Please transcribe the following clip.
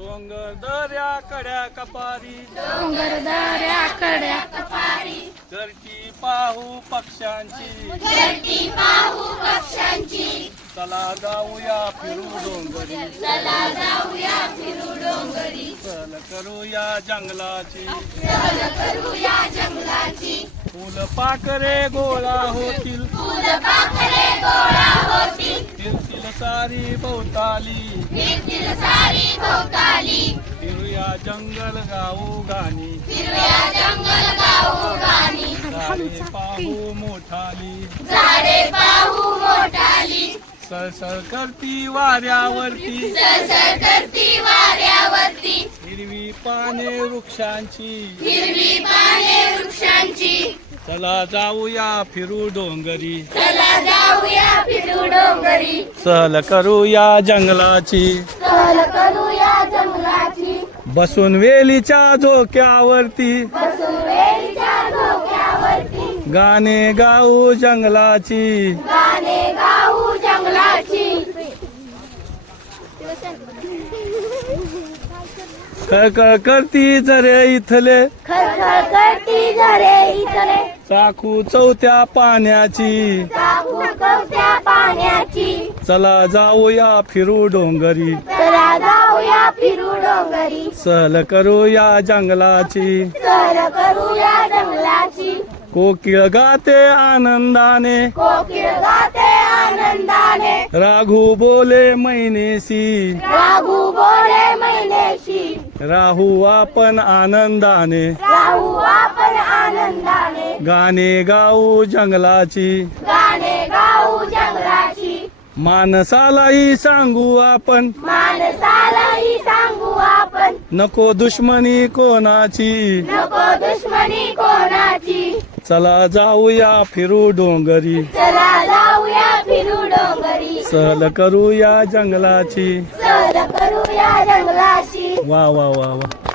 डोंगर दर्या कड्या कपारी. डोंगर दऱ्या कड्या कपारी. घरची पाहू पक्ष्यांची. घरटी पाहू पक्ष्यांची. चला जाऊया फिरू डोंगरी. चला जाऊया फिरू डोंगरी. चल करूया जंगलाची. सहल करूया जंगलाची. फुल पाकरे गोळा होतील. फुल पाखरे गोळा होतील. फिरतील सारी भोवताली. फिरतील सारी भोवताली जंगल गाऊ गाणी. जंगल गाऊ गाणी. झाडे पाहू मोठाली. झाडे पाहू मोठाली. सळसळ करती वाऱ्यावरती. सळसळ करती वाऱ्यावरती. हिरवी पाने वृक्षांची. हिरवी पाने वृक्षांची. चला जाऊया फिरू डोंगरी. चला जाऊया फिरू डोंगरी. सहल करूया जंगलाची. सहल करूया जंगलाची बसून वेलीच्या झोक्यावरती. गाणे गाऊ जंगलाची. गाणे गाऊ जंगलाची. कळकळ करती जरे इथले. खळखळ करती इतरे चाकू चौथ्या पाण्याची. टाकू कवत्या पाण्याची. चला जाऊया फिरू डोंगरी. चला जाऊया फिरू डोंगरी. सहल करूया जंगलाची. सहल करूया जंगलाची. कोकिळ गाते आनंदाने. कोकिळ गाते आनंदाने. राघू बोले मैनेशी. राघू बोले महिनेशी राहू आपण आनंदाने. राहू आपण आनंदाने. गाणे गाऊ जंगलाची. गाणे गाऊ जंगलाची. माणसालाही सांगू आपण. माणसालाही सांगू आपण. नको दुश्मनी कोणाची. नको दुश्मनी कोणाची. चला जाऊया फिरू डोंगरी. चला जाऊया फिरू डोंगरी. सहल करूया जंगलाची. सहल करूया जंगलाची. वा वा वा वा.